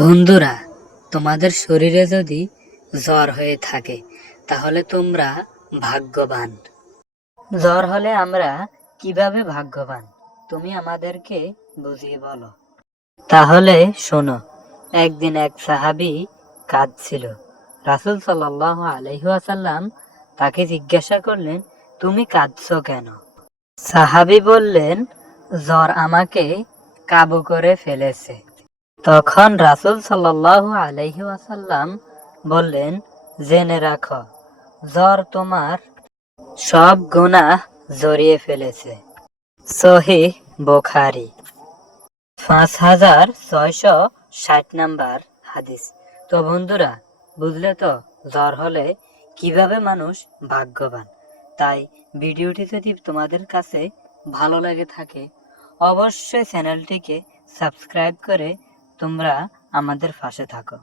বন্ধুরা, তোমাদের শরীরে যদি জ্বর হয়ে থাকে তাহলে তোমরা ভাগ্যবান। জ্বর হলে আমরা কিভাবে ভাগ্যবান তুমি আমাদেরকে বুঝিয়ে বলো। তাহলে শোনো, একদিন এক সাহাবী কাঁদছিল। রাসূল সাল্লাল্লাহু আলাইহি ওয়াসাল্লাম তাকে জিজ্ঞাসা করলেন, তুমি কাঁদছো কেন? সাহাবী বললেন, জ্বর আমাকে কাবু করে ফেলেছে। তখন রাসূল সাল্লাল্লাহু আলাইহি ওয়াসাল্লাম বললেন, জেনে রাখো, জ্বর তোমার সব গুনাহ জড়িয়ে ফেলেছে। সহিহ বুখারী 5660 নাম্বার হাদিস। তো বন্ধুরা, বুঝলে তো জ্বর হলে কিভাবে মানুষ ভাগ্যবান। তাই ভিডিওটি যদি তোমাদের কাছে ভালো লাগে থাকে অবশ্যই চ্যানেলটিকে সাবস্ক্রাইব করে তোমরা আমাদের পাশে থাকো।